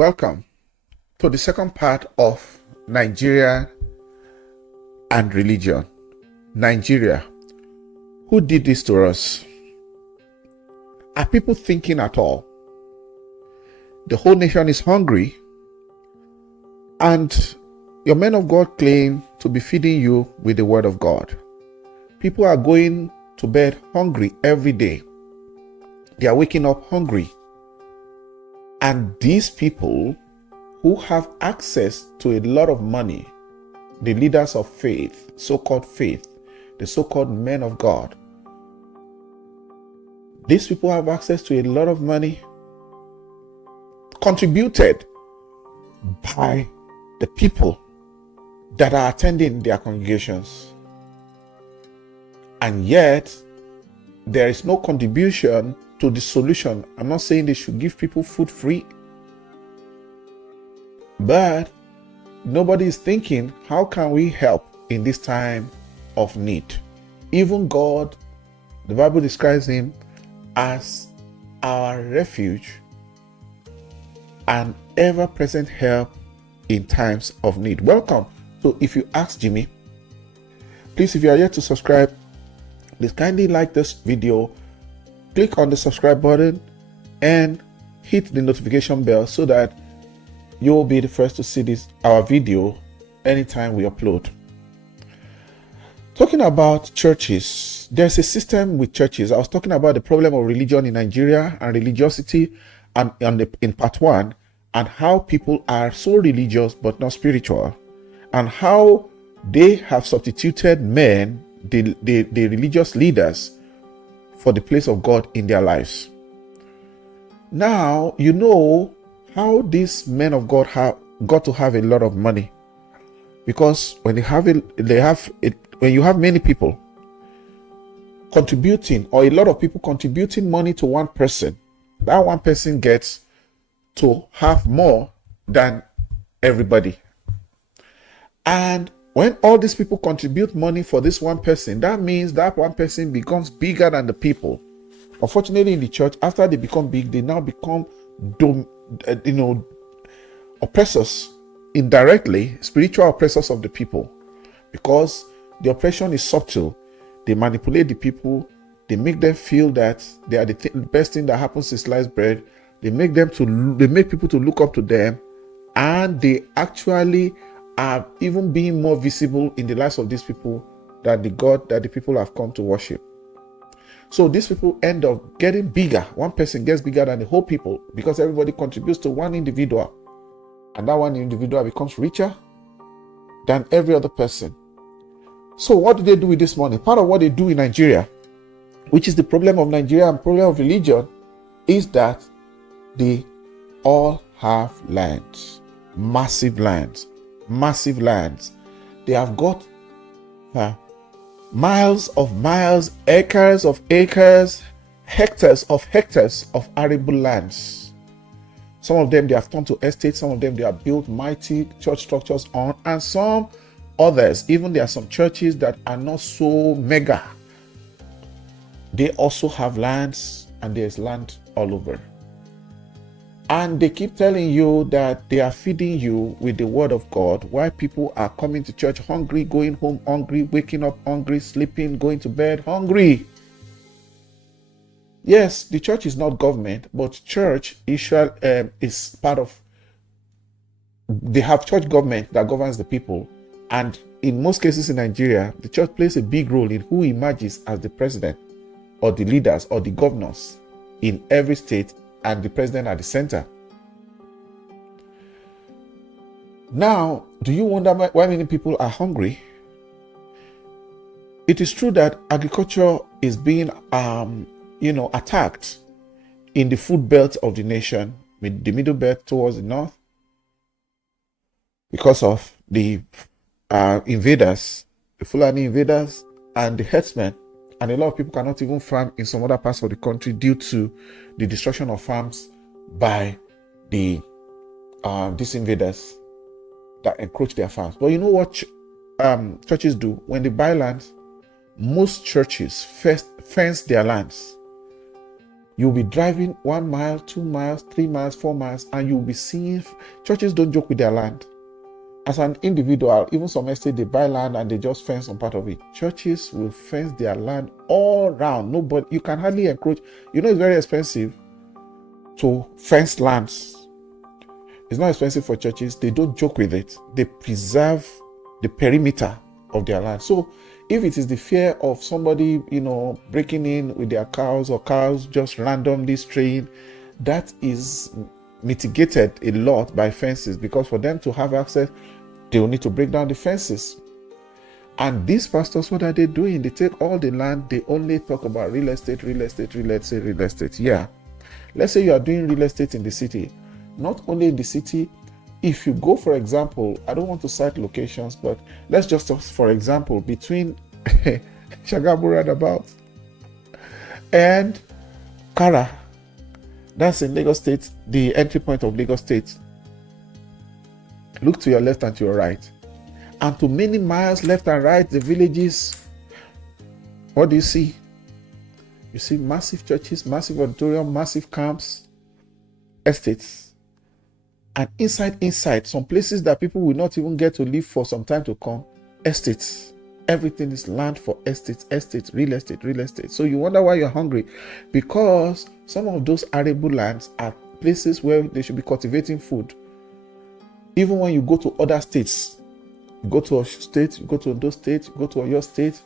Welcome to the second part of Nigeria and religion. Nigeria, who did this to us? Are people thinking at all? The whole nation is hungry, and your men of God claim to be feeding you with the word of God. People are going to bed hungry every day. They are waking up hungry. And these people who have access to a lot of money, the leaders of faith, the so-called men of God, these people have access to a lot of money contributed by the people that are attending their congregations. And yet, there is no contribution to the solution. I'm not saying they should give people food free, but nobody is thinking, how can we help in this time of need? Even God, the Bible describes him as our refuge and ever-present help in times of need. Welcome. So if you ask Jimmy, please, if you are yet to subscribe, please kindly like this video, click on the subscribe button and hit the notification bell so that you will be the first to see our video anytime we upload. Talking about churches, there's a system with churches. I was talking about the problem of religion in Nigeria and religiosity in part 1, and how people are so religious but not spiritual, and how they have substituted men, the religious leaders, for the place of God in their lives. Now, you know how these men of God have got to have a lot of money, because when you have many people contributing, or a lot of people contributing money to one person, that one person gets to have more than everybody. And when all these people contribute money for this one person, that means that one person becomes bigger than the people. Unfortunately, in the church, after they become big, they now become oppressors, indirectly, spiritual oppressors of the people, because the oppression is subtle. They manipulate the people. They make them feel that they are the best thing that happens to sliced bread. They make people to look up to them, and they actually are even being more visible in the lives of these people than the God that the people have come to worship. So these people end up getting bigger. One person gets bigger than the whole people because everybody contributes to one individual, and that one individual becomes richer than every other person. So what do they do with this money? Part of what they do in Nigeria, which is the problem of Nigeria and problem of religion, is that they all have lands, massive lands. They have got miles of miles, acres of acres, hectares of hectares of arable lands. Some of them they have turned to estates, some of them they have built mighty church structures on, and some others, even there are some churches that are not so mega. They also have lands, and there's land all over. And they keep telling you that they are feeding you with the word of God, while people are coming to church hungry, going home hungry, waking up hungry, sleeping, going to bed hungry. Yes, the church is not government, but church is part of, they have church government that governs the people. And in most cases in Nigeria, the church plays a big role in who emerges as the president, or the leaders, or the governors in every state, and the president at the center. Now, do you wonder why many people are hungry? It is true that agriculture is being attacked in the food belt of the nation, with the middle belt towards the north, because of the invaders, the Fulani invaders, and the herdsmen. And a lot of people cannot even farm in some other parts of the country due to the destruction of farms by these invaders that encroach their farms. But you know what churches do? When they buy land, most churches first fence their lands. You'll be driving 1 mile, 2 miles, 3 miles, 4 miles, and you'll be seeing churches don't joke with their land. As an individual, even some estate, they buy land and they just fence some part of it. Churches will fence their land all around. Nobody, you can hardly encroach. You know, it's very expensive to fence lands. It's not expensive for churches. They don't joke with it. They preserve the perimeter of their land. So if it is the fear of somebody, breaking in with their cows, or cows just randomly straying, that is mitigated a lot by fences, because for them to have access, they will need to break down the fences. And these pastors, what are they doing? They take all the land. They only talk about real estate, real estate, real estate, real estate. Yeah. Let's say you are doing real estate in the city. Not only in the city, if you go, for example, I don't want to cite locations, but let's just talk, for example, between Shagamu roundabout and Kara, that's in Lagos State, the entry point of Lagos State. Look to your left and to your right. And to many miles left and right, the villages, what do you see? You see massive churches, massive auditorium, massive camps, estates. And inside, some places that people will not even get to live for some time to come, estates. Everything is land for estates, real estate. So you wonder why you're hungry. Because some of those arable lands are places where they should be cultivating food. Even when you go to other states, you go to a state, you go to Ondo State, you go to Oyo State,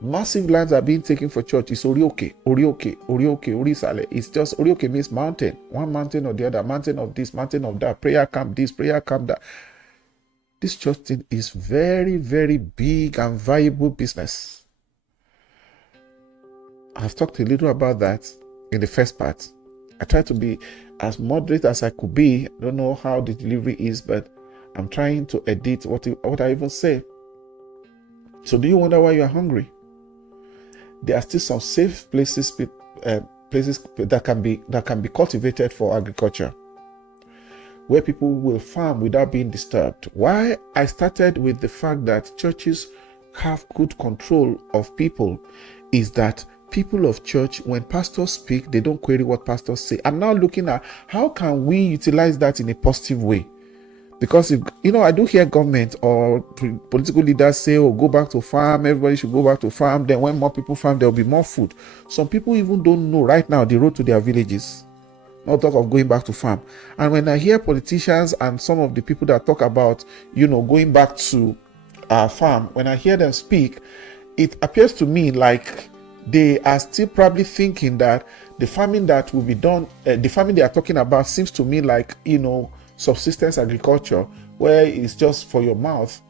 massive lands are being taken for church. It's Orioke, Orisale. It's just Orioke means mountain. One mountain or the other, mountain of this, mountain of that, prayer camp this, prayer camp that. This church thing is very, very big and valuable business. I've talked a little about that in the first part. I tried to be as moderate as I could be. I don't know how the delivery is, but I'm trying to edit what I even say. So do you wonder why you are hungry? There are still some safe places that can be cultivated for agriculture, where people will farm without being disturbed. Why I started with the fact that churches have good control of people is that people of church, when pastors speak, they don't query what pastors say. I'm now looking at how can we utilize that in a positive way. Because I do hear government or political leaders say, oh, go back to farm, everybody should go back to farm. Then when more people farm, there will be more food. Some people even don't know right now the road to their villages. Not talk of going back to farm. And when I hear politicians and some of the people that talk about, going back to farm, when I hear them speak, it appears to me like they are still probably thinking that the farming that will be done, the farming they are talking about seems to me like, subsistence agriculture, where it's just for your mouth.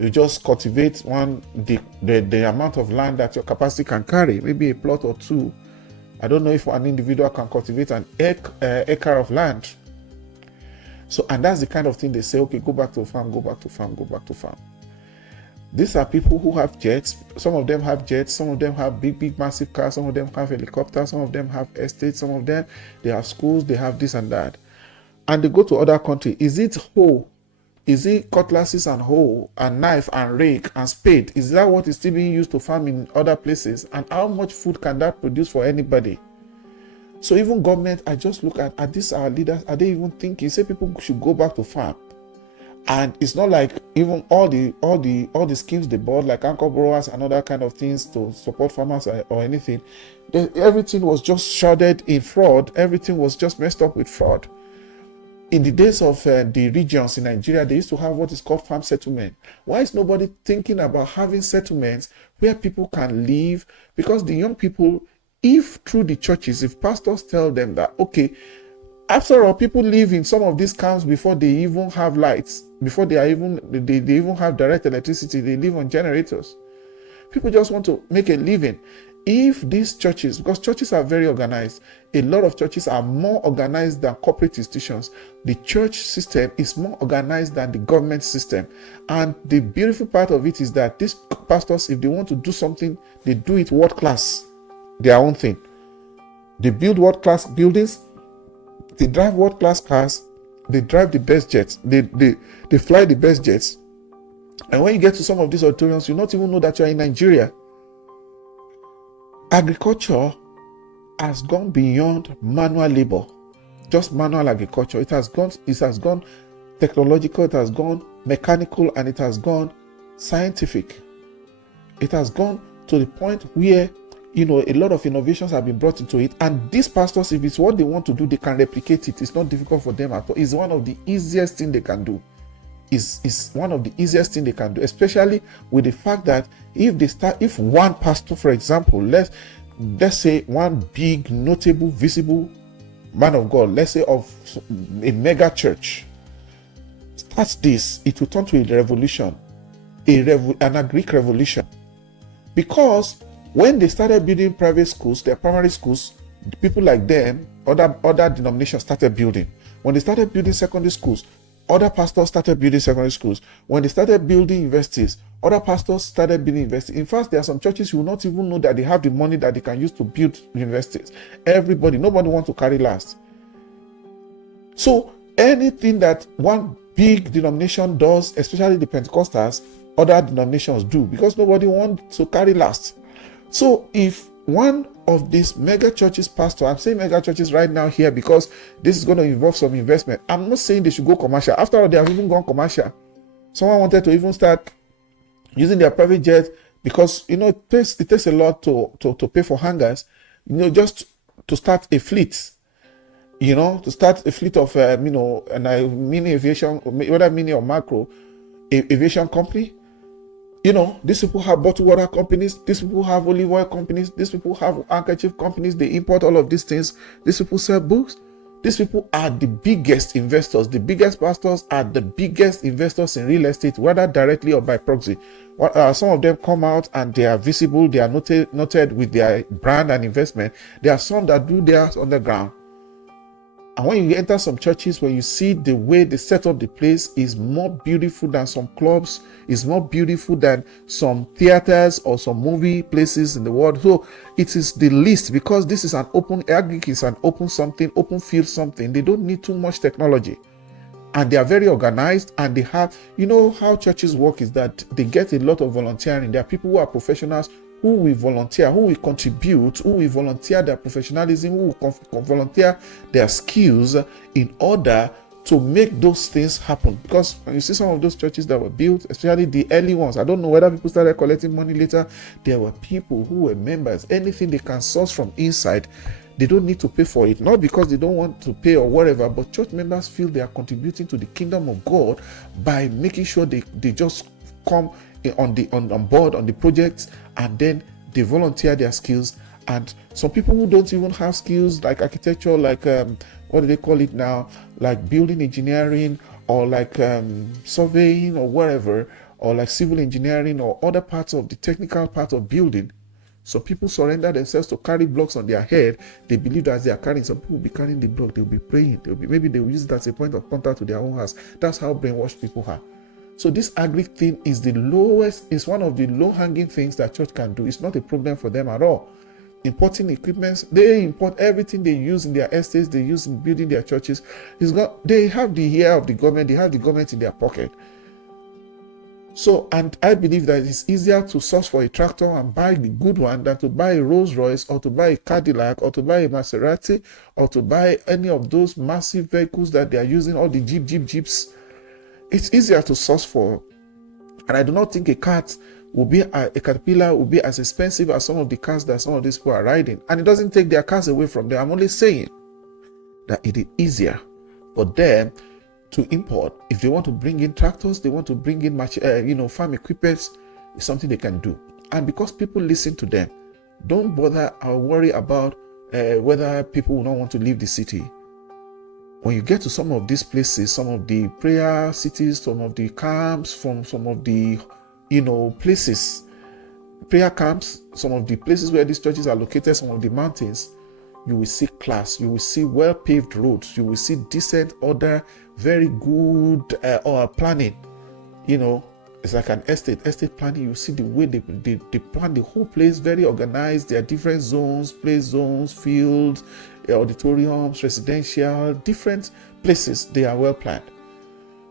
You just cultivate the amount of land that your capacity can carry, maybe a plot or two. I don't know if an individual can cultivate an acre of land. So, and that's the kind of thing they say, okay, go back to farm, go back to farm, go back to farm. These are people who have jets. Some of them have jets. Some of them have big, massive cars. Some of them have helicopters. Some of them have estates. Some of them, they have schools. They have this and that. And they go to other countries. Is it hoe? Is it cutlasses and hoe and knife and rake and spade? Is that what is still being used to farm in other places? And how much food can that produce for anybody? So even government, I just look at these our leaders, are they even thinking? Say people should go back to farm. And it's not like even all the schemes they bought, like anchor borrowers and other kind of things to support farmers or anything. Everything was just shrouded in fraud. Everything was just messed up with fraud. In the days of the regions in Nigeria, they used to have what is called farm settlement. Why is nobody thinking about having settlements where people can live? Because the young people, if through the churches, if pastors tell them that, okay, after all, people live in some of these camps before they even have lights, before they even have direct electricity, they live on generators. People just want to make a living. If these churches, because churches are very organized, a lot of churches are more organized than corporate institutions. The church system is more organized than the government system. And the beautiful part of it is that these pastors, if they want to do something, they do it world class, their own thing. They build world class buildings, they drive world class cars, they drive the best jets, they fly the best jets. And when you get to some of these auditoriums, you not even know that you're in Nigeria. Agriculture has gone beyond manual labor, just manual agriculture. It has gone technological, it has gone mechanical, and it has gone scientific. It has gone to the point where, a lot of innovations have been brought into it. And these pastors, if it's what they want to do, they can replicate it. It's not difficult for them at all. It's one of the easiest things they can do. Is one of the easiest things they can do, especially with the fact that if one pastor, for example, let's say one big, notable, visible man of God, let's say of a mega church, starts this, it will turn to a revolution, an Greek revolution. Because when they started building private schools, their primary schools, people like them, other denominations started building. When they started building secondary schools, other pastors started building secondary schools. When they started building universities, other pastors started building universities. In fact, there are some churches who will not even know that they have the money that they can use to build universities. Nobody wants to carry last. So anything that one big denomination does, especially the Pentecostals, other denominations do, because nobody wants to carry last. So if one of these mega churches pastor, I'm saying mega churches right now here because this is going to involve some investment. I'm not saying they should go commercial. After all, they have even gone commercial. Someone wanted to even start using their private jet because, it takes a lot to pay for hangars, just to start a fleet, to start a fleet of, a mini aviation, whether mini or macro aviation company. These people have bottled water companies, these people have olive oil companies, these people have handkerchief companies, they import all of these things, these people sell books. These people are the biggest investors, the biggest pastors are the biggest investors in real estate, whether directly or by proxy. Some of them come out and they are visible, they are noted with their brand and investment. There are some that do theirs on the ground. And when you enter some churches, when you see the way they set up the place is more beautiful than some clubs, is more beautiful than some theaters or some movie places in the world. So it is the least, because this is an open open field something. They don't need too much technology. And they are very organized, and they have, how churches work is that they get a lot of volunteering. There are people who are professionals who will volunteer, who will contribute, who will volunteer their professionalism, who will volunteer their skills in order to make those things happen. Because when you see some of those churches that were built, especially the early ones, I don't know whether people started collecting money later, there were people who were members. Anything they can source from inside, they don't need to pay for it. Not because they don't want to pay or whatever, but church members feel they are contributing to the kingdom of God by making sure they just come on board on the projects, and then they volunteer their skills. And some people who don't even have skills like architecture, like what do they call it now, like building engineering, or like surveying or whatever, or like civil engineering or other parts of the technical part of building. So people surrender themselves to carry blocks on their head. They believe that as they are carrying, some people will be carrying the block, they'll be praying, maybe they will use it as a point of contact to their own house. That's how brainwashed people are. So this agri thing is one of the low-hanging things that church can do. It's not a problem for them at all. Importing equipment, they import everything they use in their estates, they use in building their churches. They have the ear of the government, they have the government in their pocket. So, and I believe that it's easier to source for a tractor and buy the good one than to buy a Rolls Royce, or to buy a Cadillac, or to buy a Maserati, or to buy any of those massive vehicles that they are using, all the Jeeps. It's easier to source for. And I do not think a Caterpillar will be as expensive as some of the cars that some of these people are riding. And it doesn't take their cars away from them. I'm only saying that it is easier for them to import. If they want to bring in tractors, they want to bring in farm equipment, it's something they can do. And because people listen to them, don't bother or worry about whether people will not want to leave the city. When you get to some of these places, some of the prayer cities, some of the camps, from some of the places, prayer camps, some of the places where these churches are located, some of the mountains, you will see class, you will see well-paved roads, you will see decent order, very good planning. It's like an estate planning. You see the way they plan the whole place, very organized. There are different zones, play zones, fields, auditoriums, residential, different places. They are well planned.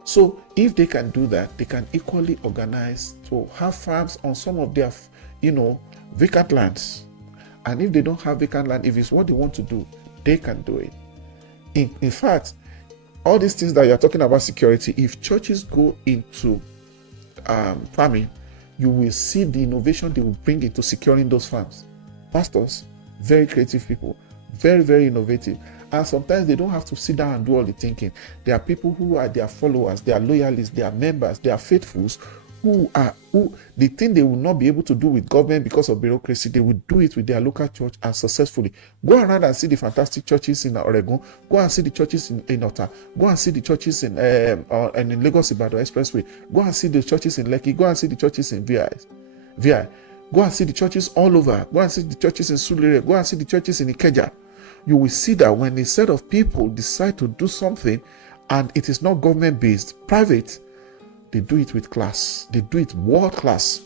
So if they can do that, they can equally organize to have farms on some of their vacant lands. And if they don't have vacant land, if it's what they want to do, they can do it. In fact, all these things that you're talking about security, if churches go into farming, you will see the innovation they will bring into securing those farms. Pastors, very creative people, very, very innovative. And sometimes they don't have to sit down and do all the thinking. There are people who are their followers, they are loyalists, they are members, they are faithfuls, who the thing they will not be able to do with government because of bureaucracy, they will do it with their local church and successfully. Go around and see the fantastic churches in Oregon. Go and see the churches in Otta. Go and see the churches in Lagos Ibadan Expressway. Go and see the churches in Lekki. Go and see the churches in VI. Go and see the churches all over. Go and see the churches in Sulere. Go and see the churches in Ikeja. You will see that when a set of people decide to do something and it is not government based, private, they do it with class. They do it world class.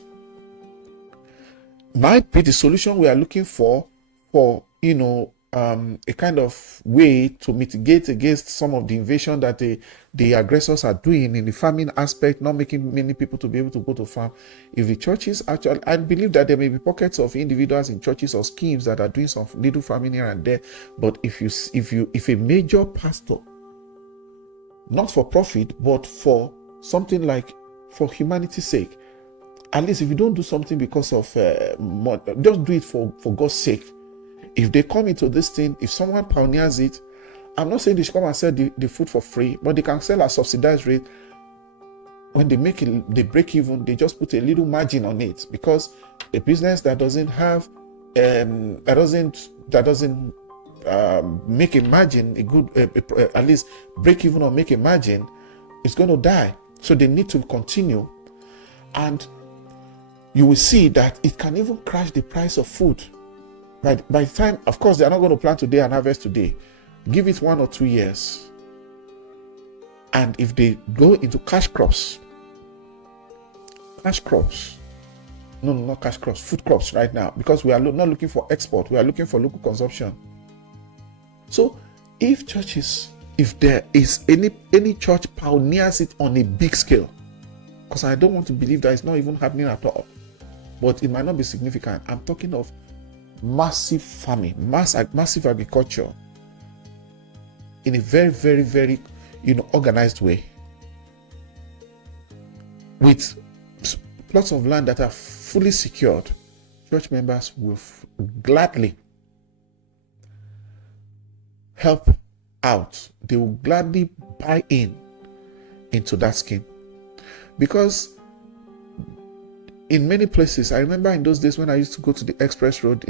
Might be the solution we are looking for a kind of way to mitigate against some of the invasion that the aggressors are doing in the farming aspect, not making many people to be able to go to farm. If the churches actually, I believe that there may be pockets of individuals in churches or schemes that are doing some little farming here and there. But if a major pastor, not for profit, but for something like for humanity's sake, at least if you don't do something because of just do it for God's sake. If they come into this thing, if someone pioneers it, I'm not saying they should come and sell the food for free, but they can sell at subsidized rate. When they they break even, they just put a little margin on it, because a business that doesn't have that doesn't make a margin, a good at least break even or make a margin, is going to die. So they need to continue, and you will see that it can even crash the price of food. By the time, of course, they are not going to plant today and harvest today. Give it 1 or 2 years. And if they go into cash crops, no, not cash crops, food crops right now, because we are not looking for export, we are looking for local consumption. So if churches, if there is any church pioneers it on a big scale, because I don't want to believe that it's not even happening at all, but it might not be significant. I'm talking of massive farming, massive agriculture in a very, very, very, organized way, with plots of land that are fully secured. Church members will gladly help out. They will gladly buy into that scheme, because in many places, I remember in those days when I used to go to the express road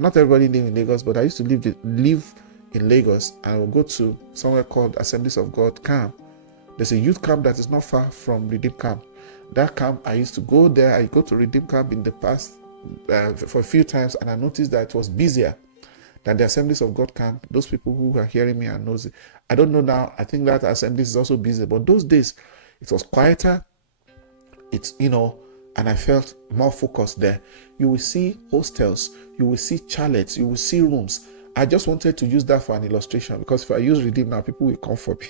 not everybody live in Lagos, but I used to live in Lagos, and I would go to somewhere called Assemblies of God camp. There's a youth camp that is not far from Redeem camp. That camp, I used to go there. I go to Redeem camp in the past for a few times, and I noticed that it was busier than the Assemblies of God camp. Those people who are hearing me and knows it. I don't know now. I think that Assemblies is also busy, but those days it was quieter. It's, and I felt more focused there. You will see hostels, you will see chalets, you will see rooms. I just wanted to use that for an illustration, because if I use Redeem now, people will come for me.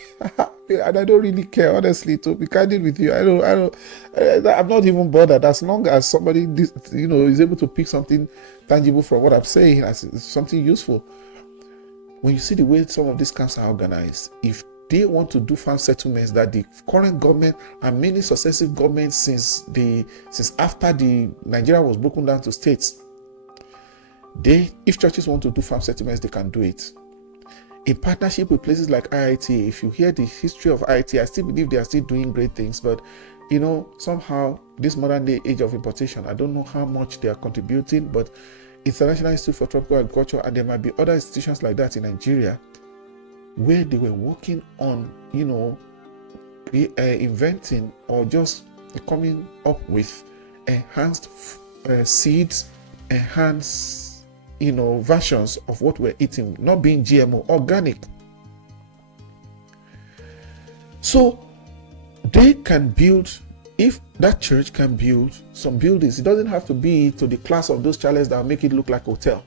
And I don't really care, honestly, to be candid with you. I'm not even bothered, as long as somebody, is able to pick something tangible from what I'm saying as something useful. When you see the way some of these camps are organized, if they want to do farm settlements that the current government and many successive governments since after the Nigeria was broken down to states, if churches want to do farm settlements, they can do it in partnership with places like IIT. If you hear the history of IIT, I still believe they are still doing great things, but somehow this modern day age of importation, I don't know how much they are contributing, but International Institute for Tropical Agriculture, and there might be other institutions like that in Nigeria, where they were working on, inventing or just coming up with enhanced seeds, enhanced, versions of what we're eating, not being GMO, organic. So they can build, if that church can build some buildings, it doesn't have to be to the class of those chalets that make it look like a hotel.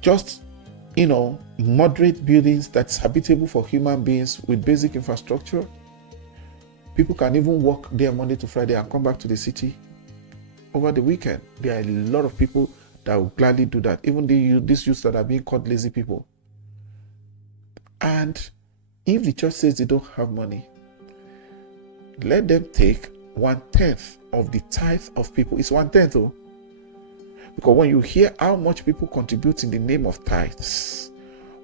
Just moderate buildings that's habitable for human beings with basic infrastructure. People can even work there Monday to Friday and come back to the city over the weekend. There are a lot of people that will gladly do that. Even these youths that are being called lazy people. And if the church says they don't have money, let them take 1/10 of the tithe of people. It's 1/10 though. Because when you hear how much people contribute in the name of tithes,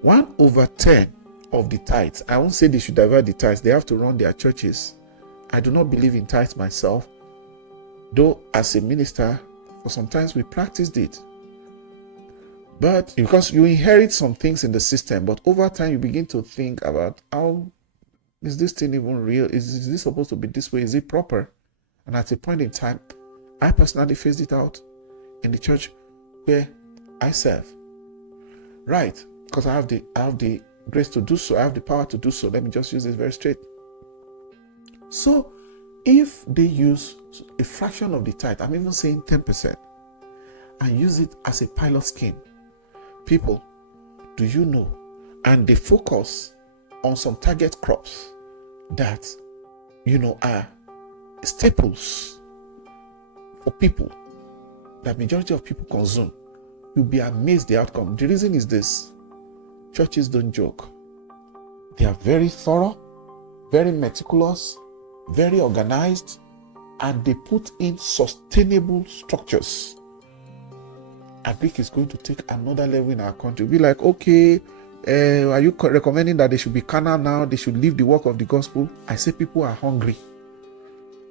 1/10 of the tithes, I won't say they should divide the tithes, they have to run their churches. I do not believe in tithes myself, though as a minister, for sometimes we practiced it. But because you inherit some things in the system, but over time you begin to think about, how is this thing even real? Is this supposed to be this way? Is it proper? And at a point in time, I personally phased it out in the church where I serve. Right, because I have the grace to do so. I have the power to do so. Let me just use this very straight. So if they use a fraction of the tithe, I'm even saying 10%, and use it as a pilot scheme, people, do you know? And they focus on some target crops that, are staples for people that majority of people consume. You'll be amazed the outcome. The reason is this: churches don't joke. They are very thorough, very meticulous, very organized, and they put in sustainable structures. I think it's going to take another level in our country. Be like, okay, are you recommending that they should be carnal now? They should leave the work of the gospel? I say people are hungry.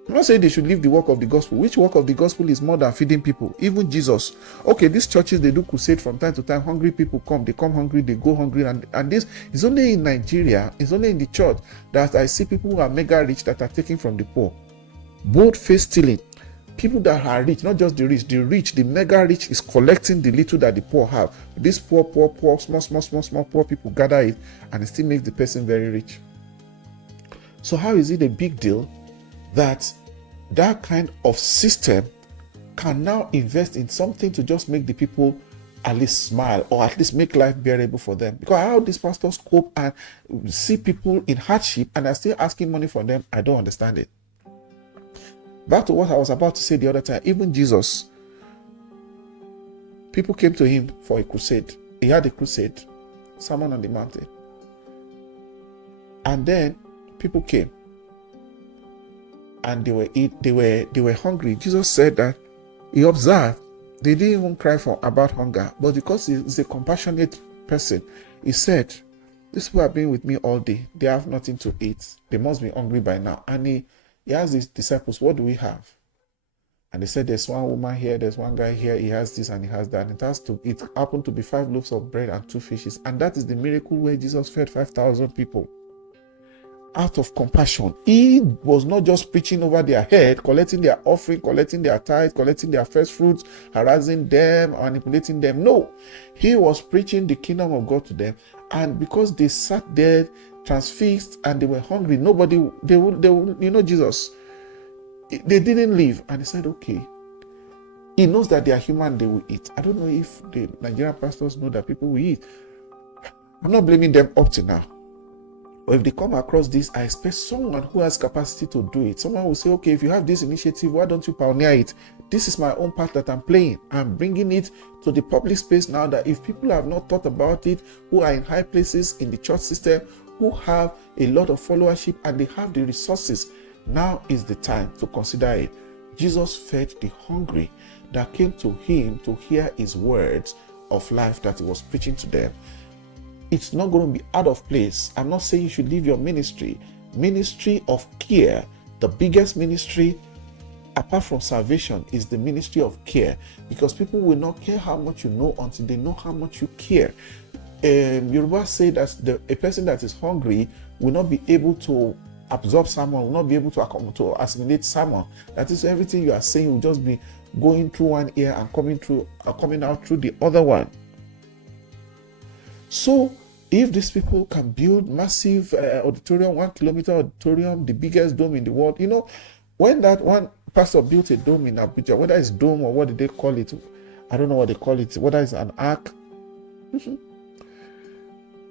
I'm not saying they should leave the work of the gospel. Which work of the gospel is more than feeding people? Even Jesus. Okay, these churches, they do crusade from time to time. Hungry people come. They come hungry, they go hungry. And this is only in Nigeria, it's only in the church that I see people who are mega rich that are taking from the poor. Bold-faced stealing. People that are rich, not just the rich, the mega rich is collecting the little that the poor have. These poor, small poor people gather it, and it still makes the person very rich. So how is it a big deal that kind of system can now invest in something to just make the people at least smile, or at least make life bearable for them? Because how these pastors cope and see people in hardship and are still asking money from them, I don't understand it. Back to what I was about to say the other time, even Jesus, people came to him for a crusade. He had a crusade, Sermon on the Mountain. And then people came and they were hungry. Jesus said that he observed they didn't even cry about hunger, but because he's a compassionate person, he said, these people have been with me all day. They have nothing to eat. They must be hungry by now. And he asked his disciples, what do we have? And they said, there's one woman here, there's one guy here, he has this and he has that. And it happened to be 5 loaves of bread and 2 fishes. And that is the miracle where Jesus fed 5,000 people. Out of compassion. He was not just preaching over their head, collecting their offering, collecting their tithe, collecting their first fruits, harassing them, manipulating them. No, he was preaching the kingdom of God to them. And because they sat there transfixed and they were hungry, they would, Jesus, they didn't leave. And he said, okay, he knows that they are human, they will eat. I don't know if the Nigerian pastors know that people will eat. I'm not blaming them up to now. But if they come across this, I expect someone who has capacity to do it. Someone will say, okay, if you have this initiative, why don't you pioneer it? This is my own part that I'm playing. I'm bringing it to the public space now, that if people have not thought about it, who are in high places in the church system, who have a lot of followership and they have the resources, now is the time to consider it. Jesus fed the hungry that came to him to hear his words of life that he was preaching to them. It's not going to be out of place. I'm not saying you should leave your ministry. Ministry of care, the biggest ministry apart from salvation, is the ministry of care, because people will not care how much you know until they know how much you care. Yoruba say that a person that is hungry will not be able to absorb someone, will not be able to assimilate someone. That is, everything you are saying will just be going through one ear and coming out through the other one. So if these people can build massive auditorium, 1 kilometer auditorium, the biggest dome in the world, when that one pastor built a dome in Abuja, whether it's dome or what did they call it, I don't know what they call it, whether it's an ark,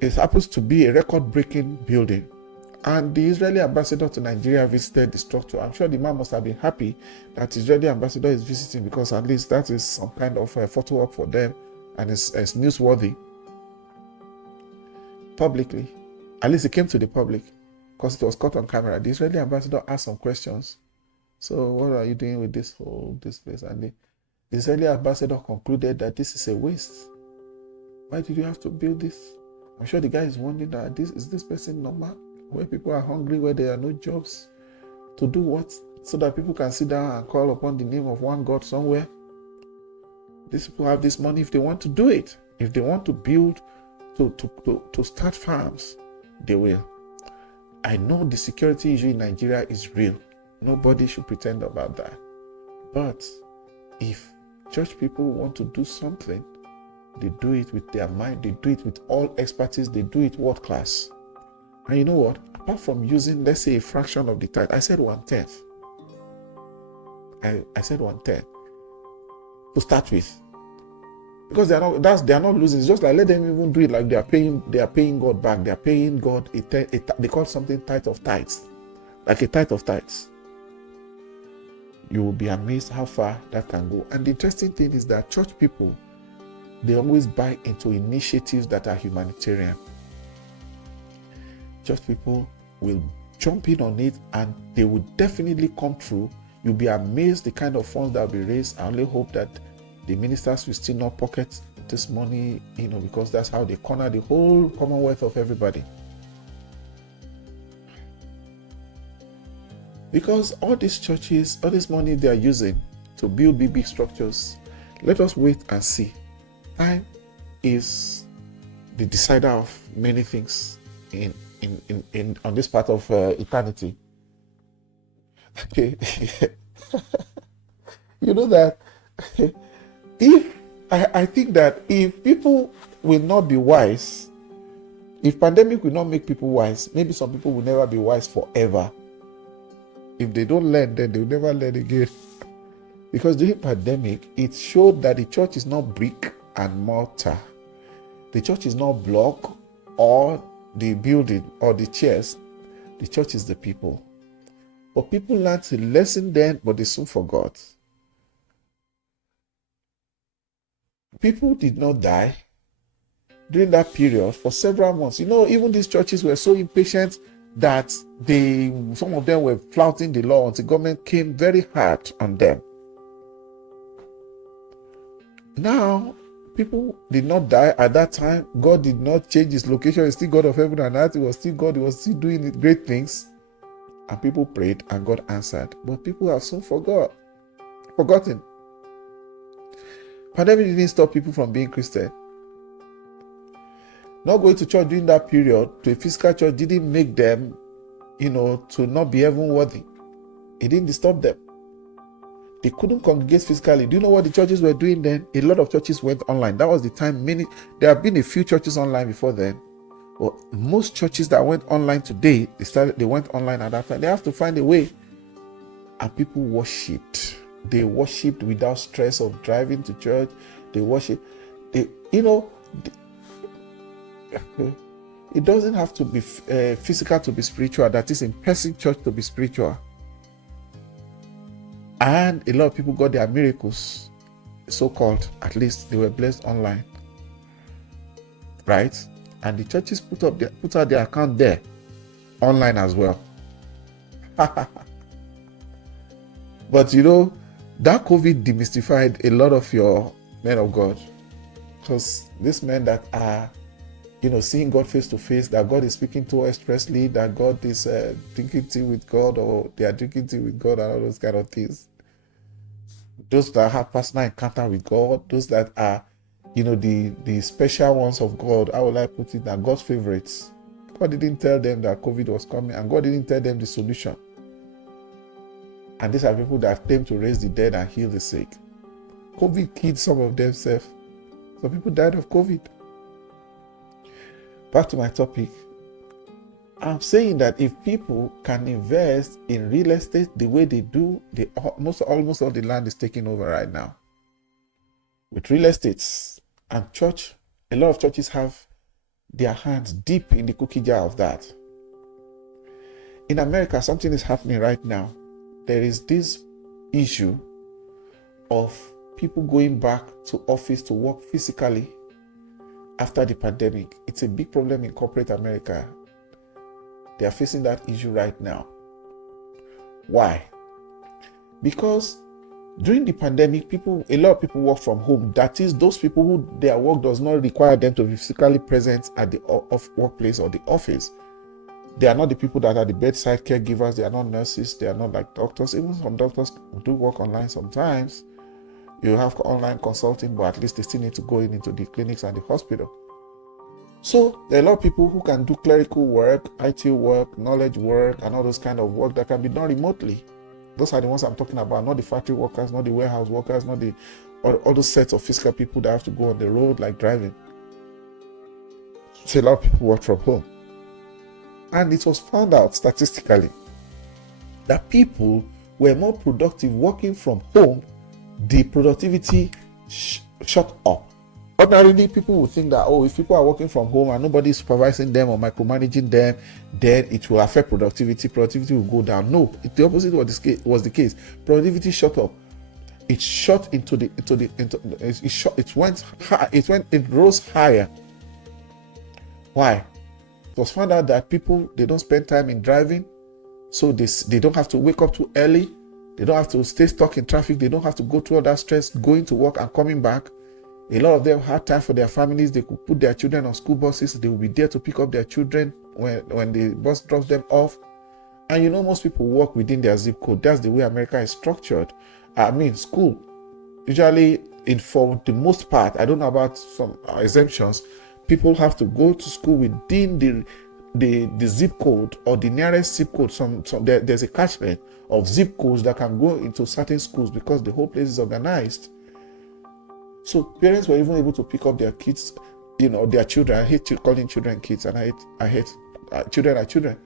it happens to be a record-breaking building. And the Israeli ambassador to Nigeria visited the structure. I'm sure the man must have been happy that the Israeli ambassador is visiting, because at least that is some kind of photo op for them, and it's newsworthy publicly. At least it came to the public because it was caught on camera. The Israeli ambassador asked some questions. So what are you doing with this place? And the Israeli ambassador concluded that this is a waste. Why did you have to build this? I'm sure the guy is wondering that is this person normal? Where people are hungry, where there are no jobs, to do what? So that people can sit down and call upon the name of one God somewhere. These people have this money if they want to do it. If they want to build, to start farms, they will. I know the security issue in Nigeria is real. Nobody should pretend about that. But if church people want to do something, they do it with their mind. They do it with all expertise. They do it world class. And you know what? Apart from using, let's say, a fraction of the tithe, I said 1/10. I said 1/10 to start with, because they are not losing. It's just like, let them even do it like they are paying God back. They are paying God they call something tithe of tithes, like a tithe of tithes. You will be amazed how far that can go. And the interesting thing is that church people, they always buy into initiatives that are humanitarian. Church people will jump in on it, and they will definitely come through. You'll be amazed the kind of funds that will be raised. I only hope that the ministers will still not pocket this money, because that's how they corner the whole commonwealth of everybody. Because all these churches, all this money they are using to build big structures, let us wait and see. Time is the decider of many things in on this part of eternity. Okay. You know that I think that if people will not be wise, if pandemic will not make people wise, maybe some people will never be wise forever. If they don't learn, then they will never learn again. Because during pandemic, it showed that the church is not brick and mortar. The church is not block or the building or the chairs. The church is the people. But people learned a lesson then, but they soon forgot. People did not die during that period for several months. Even these churches were so impatient that some of them were flouting the law until government came very hard on them. Now, people did not die at that time. God did not change his location. He's still God of heaven and earth. He was still God. He was still doing great things. And people prayed and God answered. But people have soon forgotten. Pandemic didn't stop people from being Christian. Not going to church during that period, to a physical church, didn't make them, to not be heaven worthy. It didn't stop them. They couldn't congregate physically. Do you know what the churches were doing then? A lot of churches went online. That was the time. There have been a few churches online before then. But most churches that went online today, they went online at that time. They have to find a way. And people worshipped. They worshipped without stress of driving to church. They worshipped. It doesn't have to be physical to be spiritual. That is, in-person church to be spiritual. And a lot of people got their miracles, so-called. At least they were blessed online, right? And the churches put out their account there, online as well. But that COVID demystified a lot of your men of God, because these men that are, seeing God face to face, that God is speaking to us expressly, that God is drinking tea with God, or they are drinking tea with God, and all those kind of things. Those that have personal encounter with God, those that are, the special ones of God, how will I put it, that God's favorites. God didn't tell them that COVID was coming, and God didn't tell them the solution. And these are people that came to raise the dead and heal the sick. COVID killed some of themselves. Some people died of COVID. Back to my topic. I'm saying that if people can invest in real estate the way they do, almost all the land is taken over right now. With real estates and church, a lot of churches have their hands deep in the cookie jar of that. In America, something is happening right now. There is this issue of people going back to office to work physically after the pandemic. It's a big problem in corporate America. They are facing that issue right now. Why? Because during the pandemic, a lot of people work from home. That is, those people who their work does not require them to be physically present at the workplace or the office. They are not the people that are the bedside caregivers. They are not nurses. They are not like doctors. Even some doctors do work online sometimes. You have online consulting, but at least they still need to go into the clinics and the hospital. So there are a lot of people who can do clerical work, IT work, knowledge work, and all those kind of work that can be done remotely. Those are the ones I'm talking about, not the factory workers, not the warehouse workers, not the all those sets of physical people that have to go on the road like driving. So a lot of people work from home. And it was found out statistically that people were more productive working from home. The productivity shot up. Ordinarily, people would think that, if people are working from home and nobody is supervising them or micromanaging them, then it will affect productivity. Productivity will go down. No, the opposite was the case. Productivity shot up. It shot it rose higher. Why? It was found out that people, they don't spend time in driving, so they don't have to wake up too early. They don't have to stay stuck in traffic. They don't have to go through all that stress going to work and coming back. A lot of them had time for their families. They could put their children on school buses. They will be there to pick up their children when the bus drops them off. And most people work within their zip code. That's the way America is structured. School, usually, for the most part, I don't know about some exemptions, people have to go to school within the zip code or the nearest zip code. There's a catchment of zip codes that can go into certain schools because the whole place is organized. So parents were even able to pick up their kids, their children. I hate calling children kids, and I hate children are children.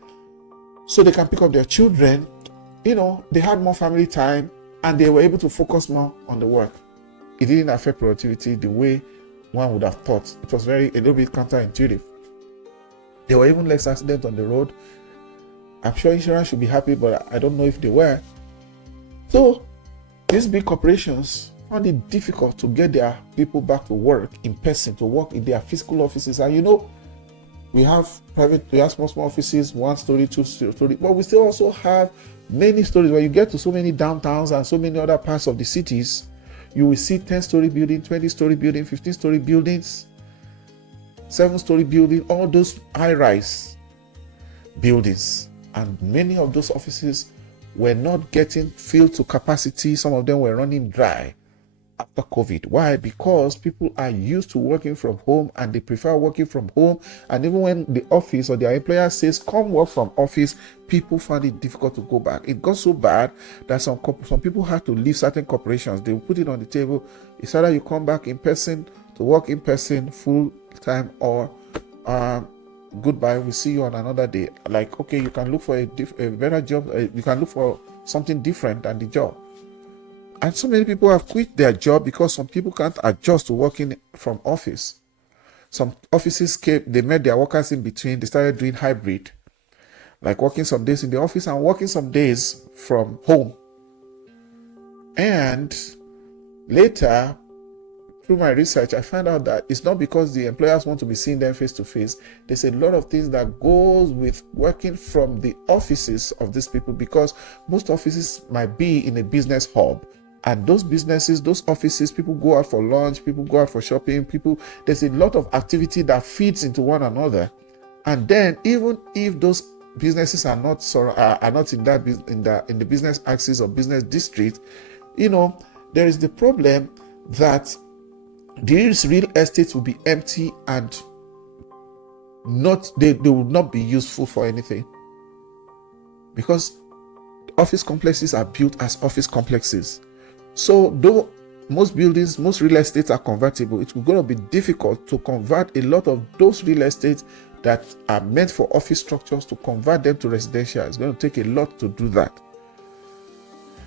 So they can pick up their children. They had more family time and they were able to focus more on the work. It didn't affect productivity the way one would have thought. It was a little bit counterintuitive. There were even less accidents on the road. I'm sure insurance should be happy, but I don't know if they were. So these big corporations found it difficult to get their people back to work in person, to work in their physical offices. And we have small offices, 1 story, 2 story, but we still also have many stories. When you get to so many downtowns and so many other parts of the cities, you will see 10-story building, 20-story building, 15-story buildings, 7-story building, all those high-rise buildings. And many of those offices were not getting filled to capacity. Some of them were running dry after COVID. Why? Because people are used to working from home and they prefer working from home. And even when the office or their employer says, come work from office, people find it difficult to go back. It got so bad that some people had to leave certain corporations. They will put it on the table. It's either you come back in person to work in person full time, or goodbye, we'll see you on another day. Like, okay, you can look for a better job. You can look for something different than the job. And so many people have quit their job because some people can't adjust to working from office. Some offices they met their workers in between. They started doing hybrid, like working some days in the office and working some days from home. And later, through my research, I found out that it's not because the employers want to be seeing them face to face. There's a lot of things that goes with working from the offices of these people, because most offices might be in a business hub. And those businesses, those offices, people go out for lunch, people go out for shopping, there's a lot of activity that feeds into one another. And then even if those businesses are not in the business axis or business district, there is the problem that these real estates will be empty and they will not be useful for anything, because office complexes are built as office complexes. So though most buildings, most real estates are convertible, it's going to be difficult to convert a lot of those real estates that are meant for office structures, to convert them to residential. It's going to take a lot to do that.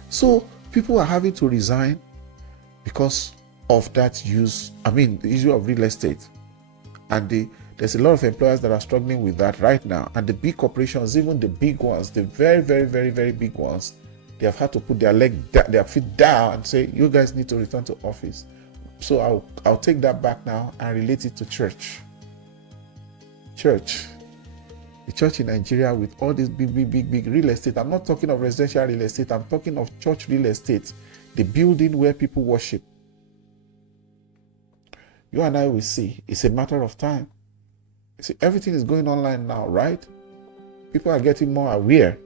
So people are having to resign because of that the issue of real estate. And There's a lot of employers that are struggling with that right now. And the big corporations, even the big ones, the very, very, very, very big ones, they have had to put their feet down and say, you guys need to return to office. So I'll take that back now and relate it to church. Church. The church in Nigeria with all this big real estate. I'm not talking of residential real estate. I'm talking of church real estate. The building where people worship. You and I will see. It's a matter of time. See, everything is going online now, right? People are getting more aware.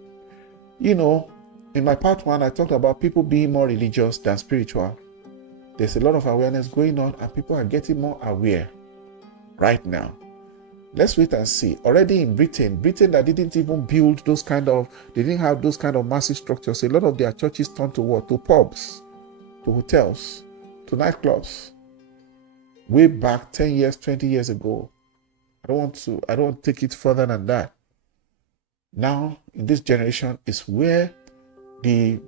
You know, in my part 1, I talked about people being more religious than spiritual. There's a lot of awareness going on and people are getting more aware right now. Let's wait and see. Already in Britain that didn't even build they didn't have those kind of massive structures. A lot of their churches turned to what? To pubs, to hotels, to nightclubs. Way back 10 years, 20 years ago. I don't want to take it further than that. Now, in this generation is where the,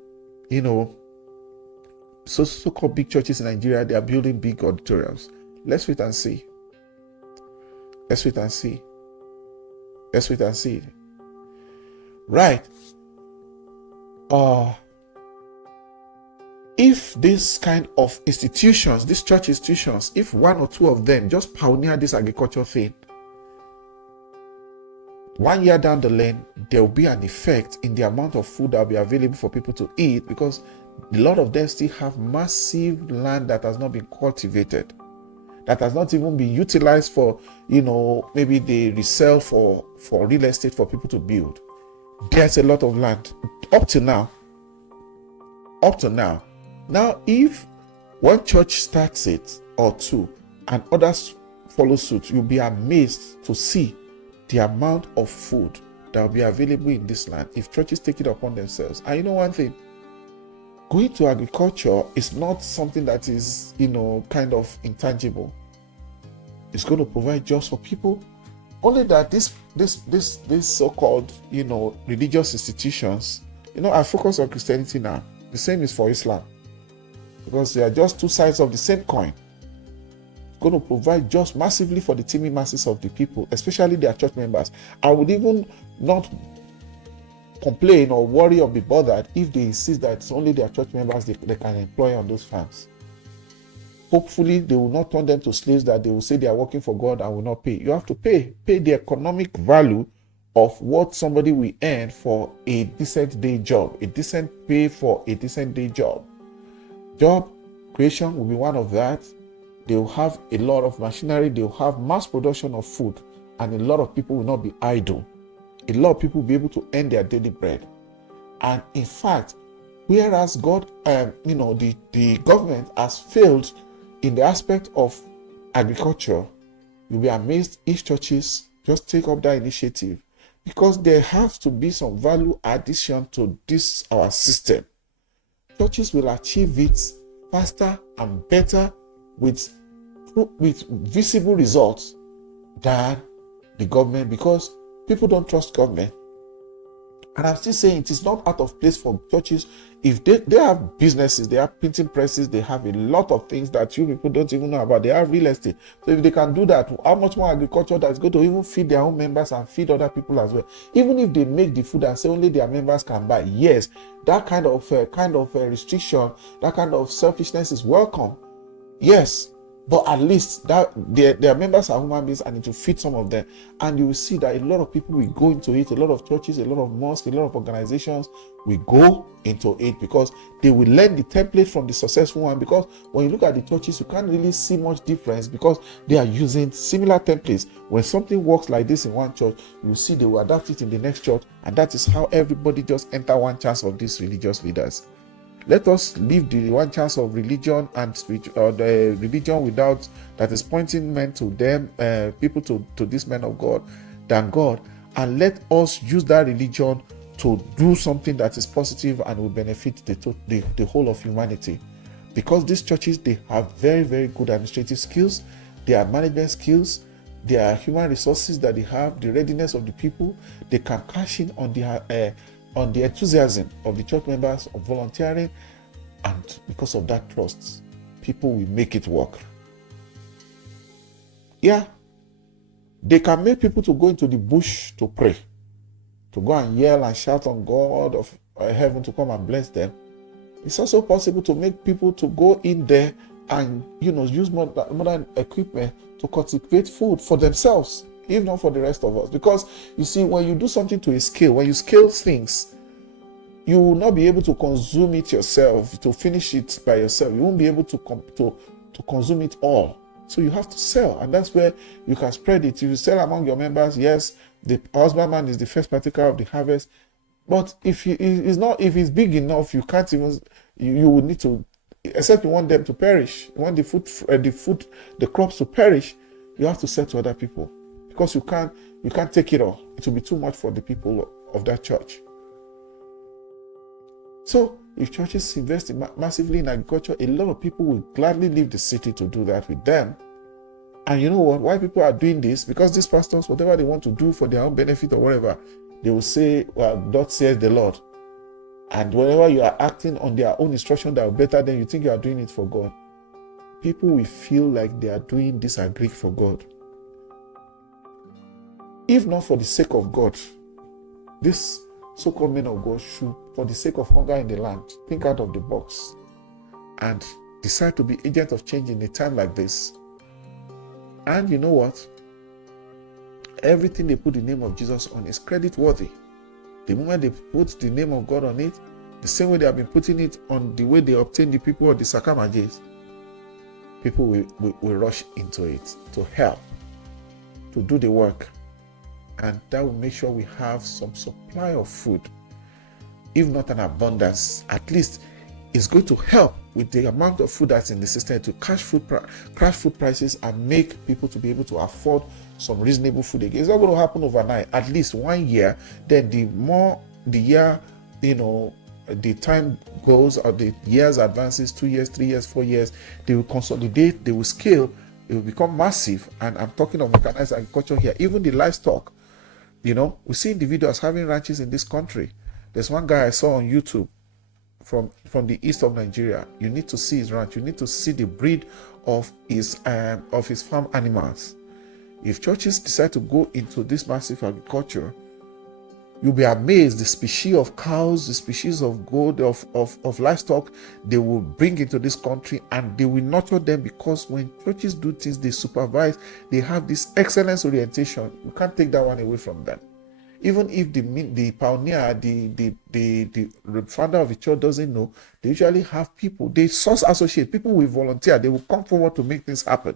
so-called big churches in Nigeria, they are building big auditoriums. Let's wait and see. Let's wait and see. Let's wait and see. Right. If this kind of institutions, these church institutions, if one or two of them just pioneer this agriculture thing, 1 year down the lane, there will be an effect in the amount of food that will be available for people to eat, because a lot of them still have massive land that has not been cultivated, that has not even been utilized for, maybe they resell for real estate for people to build. There's a lot of land up to now. Now, if one church starts it or two and others follow suit, you'll be amazed to see the amount of food that will be available in this land if churches take it upon themselves. And you know one thing, going to agriculture is not something that is, kind of intangible. It's going to provide jobs for people. Only that this so-called, religious institutions, I focus on Christianity now. The same is for Islam, because they are just two sides of the same coin. Going to provide jobs massively for the teeming masses of the people, especially their church members. I would even not complain or worry or be bothered if they insist that it's only their church members they can employ on those farms. Hopefully, they will not turn them to slaves that they will say they are working for God and will not pay. You have to pay the economic value of what somebody will earn for a decent day job, a decent pay for a decent day job. Job creation will be one of that. They will have a lot of machinery, they will have mass production of food, and a lot of people will not be idle. A lot of people will be able to earn their daily bread. And in fact, whereas God, the government has failed in the aspect of agriculture, you'll be amazed if churches just take up that initiative, because there has to be some value addition to this, our system. Churches will achieve it faster and better with visible results than the government, because people don't trust government. And I'm still saying it is not out of place for churches. If they have businesses, they have printing presses, they have a lot of things that you people don't even know about. They have real estate. So if they can do that, how much more agriculture that's going to even feed their own members and feed other people as well? Even if they make the food and say only their members can buy, yes, that kind of restriction, that kind of selfishness is welcome. Yes. But at least that their members are human beings and it will feed some of them. And you will see that a lot of people will go into it. A lot of churches, a lot of mosques, a lot of organizations will go into it because they will learn the template from the successful one. Because when you look at the churches, you can't really see much difference because they are using similar templates. When something works like this in one church, you will see they will adapt it in the next church. And that is how everybody just enter one chance of these religious leaders. Let us leave the one chance of religion and the religion without that is pointing men to them, people to this men of God, than God, and let us use that religion to do something that is positive and will benefit the whole of humanity. Because these churches, they have very, very good administrative skills, their management skills, their human resources that they have, the readiness of the people, they can cash in on the enthusiasm of the church members of volunteering, and because of that trust, people will make it work. Yeah, They can make people to go into the bush to pray, to go and yell and shout on God of heaven to come and bless them. It's also possible to make people to go in there and use modern equipment to cultivate food for themselves, if not for the rest of us. Because you see, when you do something to a scale, when you scale things, you will not be able to consume it yourself, to finish it by yourself. You won't be able to consume it all. So you have to sell, and that's where you can spread it. If you sell among your members, yes, the husbandman is the first partaker of the harvest. But if it's big enough, you can't even. You would need to, except you want them to perish. You want the crops to perish. You have to sell to other people, because you can't take it all. It will be too much for the people of that church. So if churches invest massively in agriculture, a lot of people will gladly leave the city to do that with them. And you know what? Why people are doing this? Because these pastors, whatever they want to do for their own benefit or whatever, they will say, well, thus says the Lord. And whenever you are acting on their own instruction that are better than you think you are doing it for God, people will feel like they are doing this agri for God. If not for the sake of God, this so-called men of God should, for the sake of hunger in the land, think out of the box and decide to be agent of change in a time like this. And you know what? Everything they put the name of Jesus on is credit worthy. The moment they put the name of God on it, the same way they have been putting it on the way they obtain the people of the Sakamajes, people will rush into it to help, to do the work. And that will make sure we have some supply of food. If not an abundance, at least it's going to help with the amount of food that's in the system to crash food prices and make people to be able to afford some reasonable food again. It's not going to happen overnight. At least 1 year. Then the more the year, the time goes, or the years advances, 2 years, 3 years, 4 years, they will consolidate, they will scale, it will become massive. And I'm talking of mechanized agriculture here. Even the livestock. We see individuals having ranches in this country. There's one guy I saw on YouTube from the east of Nigeria. You need to see his ranch. You need to see the breed of his farm animals. If churches decide to go into this massive agriculture, you'll be amazed the species of cows, the species of goat, of livestock they will bring into this country, and they will nurture them, because when churches do things, they supervise, they have this excellence orientation. You can't take that one away from them. Even if the pioneer, the founder of the church doesn't know, they usually have people, they source associate, people will volunteer, they will come forward to make things happen.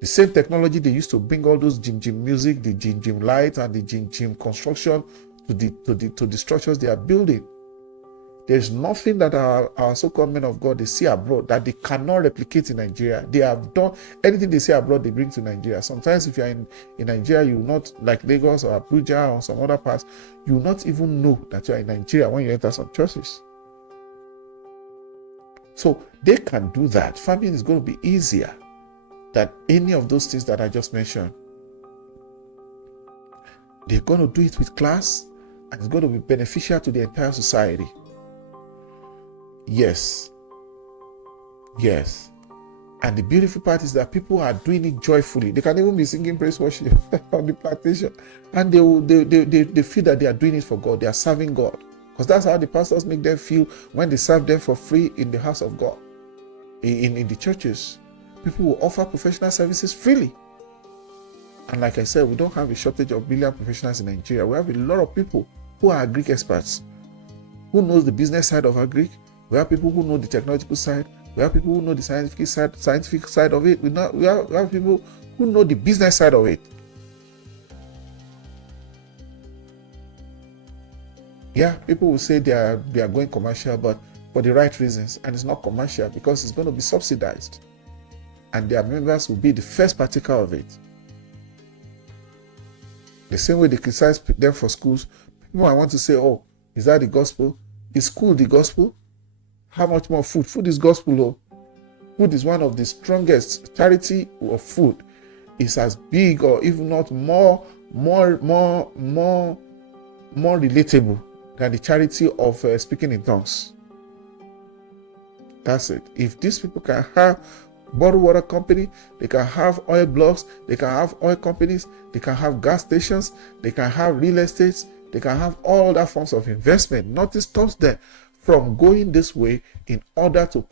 The same technology they used to bring all those gym music, the gym lights, and the gym construction to the structures they are building. There's nothing that our so-called men of God they see abroad that they cannot replicate in Nigeria. They have done anything they see abroad, they bring to Nigeria. Sometimes if you're in Nigeria, you will not, like Lagos or Abuja or some other parts, you will not even know that you're in Nigeria when you enter some churches. So they can do that. Farming is going to be easier than any of those things that I just mentioned. They're going to do it with class, and it's going to be beneficial to the entire society. Yes. And the beautiful part is that people are doing it joyfully. They can even be singing praise worship on the plantation, and they feel that they are doing it for God. They are serving God, because that's how the pastors make them feel when they serve them for free in the house of God, in the churches. People will offer professional services freely. And like I said, we don't have a shortage of brilliant professionals in Nigeria. We have a lot of people who are Greek experts, who knows the business side of Greek. We have people who know the technological side. We have people who know the scientific side of it. We have people who know the business side of it. Yeah, people will say they are going commercial, but for the right reasons. And it's not commercial because it's going to be subsidized. And their members will be the first partaker of it. The same way they criticize them for schools, people might want to say, oh, is that the gospel? Is school the gospel? How much more food? Food is gospel. Oh. Food is one of the strongest. Charity of food is as big, or even not more relatable than the charity of speaking in tongues. That's it. If these people can have bottled water company, they can have oil blocks, they can have oil companies, they can have gas stations, they can have real estates, they can have all other forms of investment. Nothing stops them from going this way in order to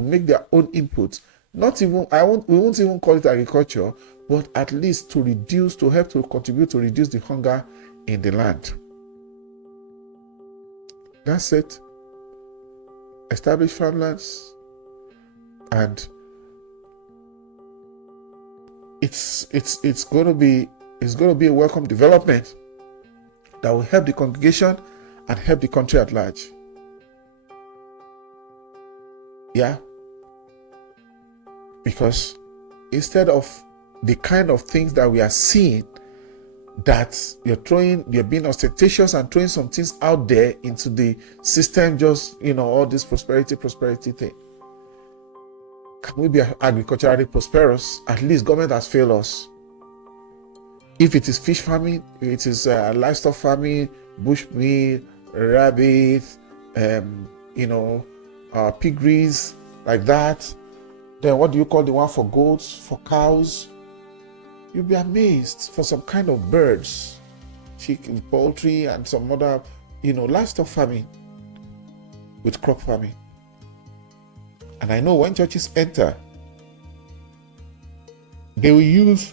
make their own inputs. Not even we won't even call it agriculture, but at least to help to contribute to reduce the hunger in the land. That's it. Establish farmlands, and it's going to be a welcome development that will help the congregation and help the country at large. Yeah, because instead of the kind of things that we are seeing, that you're being ostentatious and throwing some things out there into the system, just all this prosperity thing. Can we be agriculturally prosperous? At least government has failed us. If it is fish farming, if it is livestock farming, bushmeat, rabbit, piggeries, like that, then what do you call the one for goats, for cows? You'll be amazed. For some kind of birds, chicken, poultry, and some other, livestock farming with crop farming. And I know when churches enter, they will use,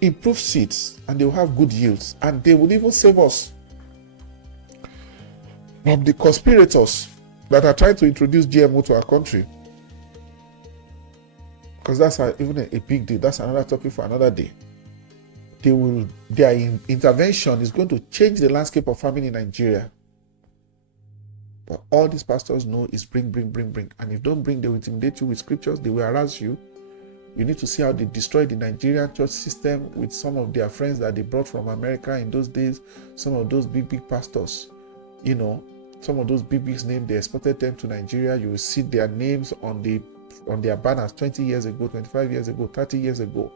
improved seeds, and they will have good yields, and they will even save us from the conspirators that are trying to introduce GMO to our country. Because that's even a big deal. That's another topic for another day. Their intervention is going to change the landscape of farming in Nigeria. But all these pastors know is bring. And if you don't bring, they will intimidate you with scriptures. They will harass you. You need to see how they destroyed the Nigerian church system with some of their friends that they brought from America in those days. Some of those big pastors, some of those big names, they exported them to Nigeria. You will see their names on their banners 20 years ago, 25 years ago, 30 years ago.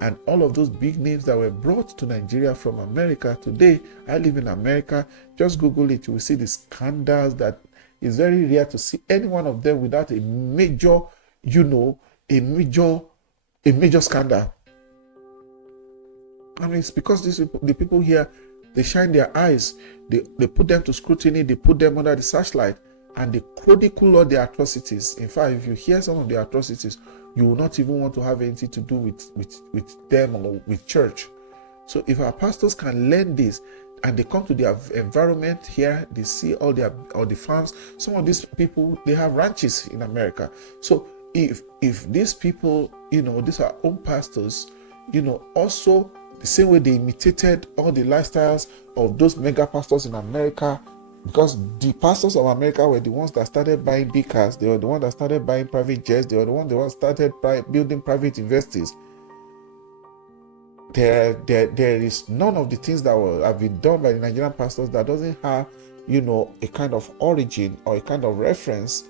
And all of those big names that were brought to Nigeria from America today, I live in America, just Google it, you will see the scandals that is very rare to see any one of them without a major scandal. And it's because the people here, they shine their eyes, they put them to scrutiny, they put them under the searchlight, and they chronicle all their atrocities. In fact, if you hear some of their atrocities, you will not even want to have anything to do with them or with church. So if our pastors can learn this, and they come to their environment here, they see all the farms. Some of these people, they have ranches in America. So if these people, these are own pastors, also the same way they imitated all the lifestyles of those mega pastors in America, because the pastors of America were the ones that started buying big cars. They were the ones that started buying private jets. They were the ones that started building private universities. There is none of the things that have been done by the Nigerian pastors that doesn't have, a kind of origin or a kind of reference,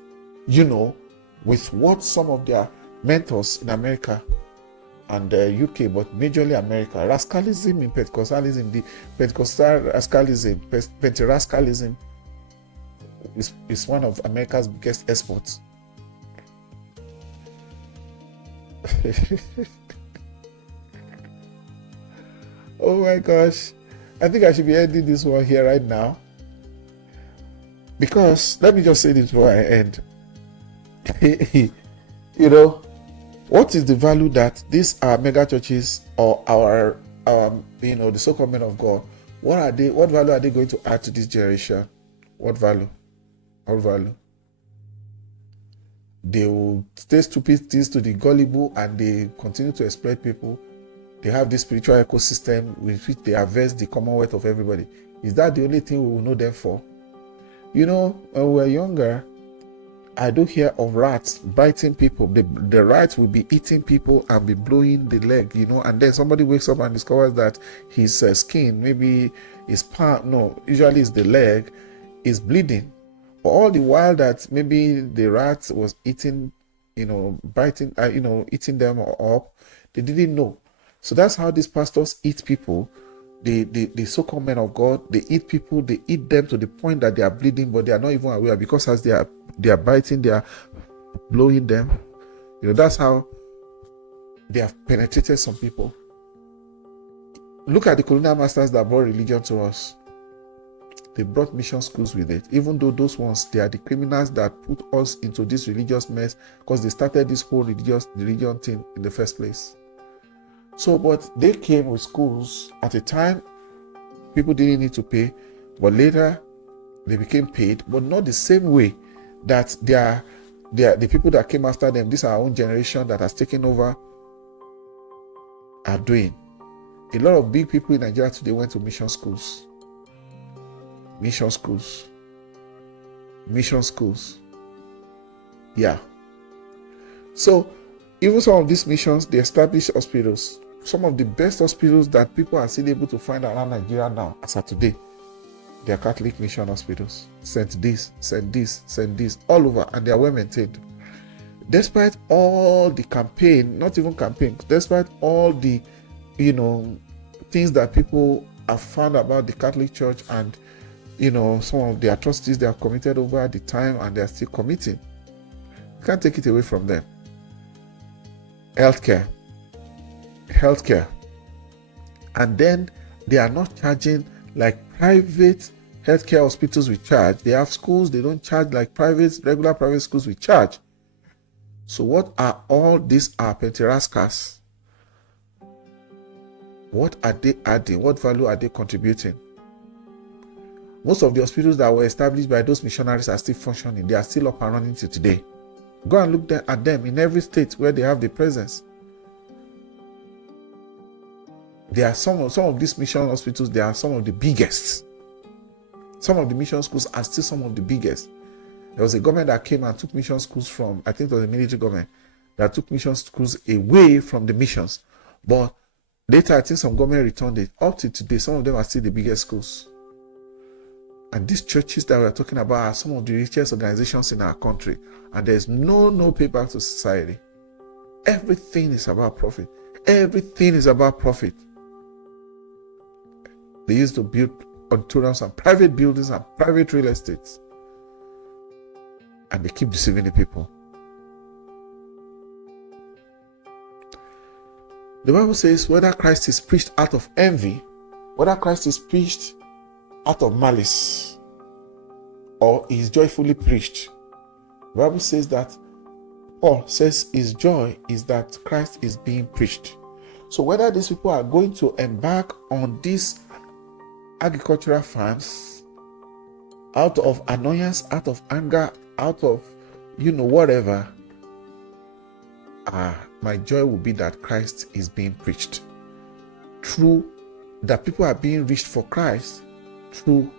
with what some of their mentors in America and UK, but majorly America. Rascalism in Pentecostalism, the Pentecostal rascalism, Penterascalism is one of America's biggest exports. Oh my gosh. I think I should be ending this one here right now. Because, let me just say this before I end. What is the value that these mega churches or our the so-called men of God, what value are they going to add to this generation? What value? They will say stupid things to the gullible, and they continue to exploit people. They have this spiritual ecosystem with which they harvest the commonwealth of everybody. Is that the only thing we will know them for? When we were younger, I do hear of rats biting people. The rats will be eating people and be blowing the leg, and then somebody wakes up and discovers that his skin, maybe his palm, usually it's the leg, is bleeding. But all the while that maybe the rat was eating, biting, eating them up, they didn't know. So that's how these pastors eat people. The so-called men of God, they eat people, they eat them to the point that they are bleeding, but they are not even aware, because as they are biting, they are blowing them. That's how they have penetrated some people. Look at the colonial masters that brought religion to us. They brought mission schools with it, even though those ones, they are the criminals that put us into this religious mess, because they started this whole religion thing in the first place. So, but they came with schools at a time people didn't need to pay, but later they became paid, but not the same way that the people that came after them, this our own generation that has taken over, are doing. A lot of big people in Nigeria today went to mission schools. Mission schools. Yeah. So, even some of these missions, they established hospitals. Some of the best hospitals that people are still able to find around Nigeria now, as of today, they are Catholic mission hospitals. Sent this, all over, and they are well maintained. Despite all the campaign, not even campaign, despite all the, things that people have found about the Catholic Church and, some of the atrocities they have committed over the time and they are still committing, you can't take it away from them. Healthcare. And then they are not charging like private healthcare hospitals we charge. They have schools, they don't charge like regular private schools we charge. So what are all these penterascas? What are they adding? What value are they contributing? Most of the hospitals that were established by those missionaries are still functioning. They are still up and running till today. Go and look at them in every state where they have the presence. There are some of these mission hospitals, they are some of the biggest. Some of the mission schools are still some of the biggest. There was a government that came and took mission schools from, I think it was the military government, that took mission schools away from the missions. But later, I think some government returned it. Up to today, some of them are still the biggest schools. And these churches that we're talking about are some of the richest organizations in our country. And there's no payback to society. Everything is about profit. Everything is about profit. They used to build auditoriums and private buildings and private real estates. And they keep deceiving the people. The Bible says whether Christ is preached out of envy, whether Christ is preached out of malice, or is joyfully preached. The Bible says that Paul says his joy is that Christ is being preached. So whether these people are going to embark on these agricultural farms out of annoyance, out of anger, out of whatever, my joy will be that Christ is being preached. True, that people are being reached for Christ through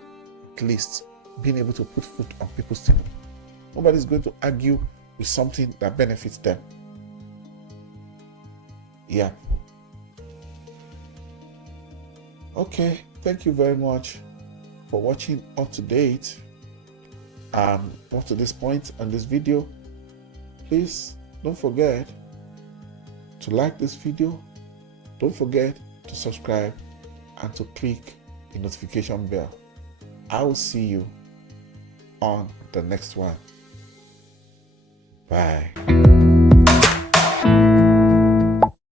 at least being able to put food on people's table. Nobody's going to argue with something that benefits them. Yeah. Okay, thank you very much for watching up to date. Up to this point on this video, please don't forget to like this video. Don't forget to subscribe and to click the notification bell. I will see you on the next one. Bye.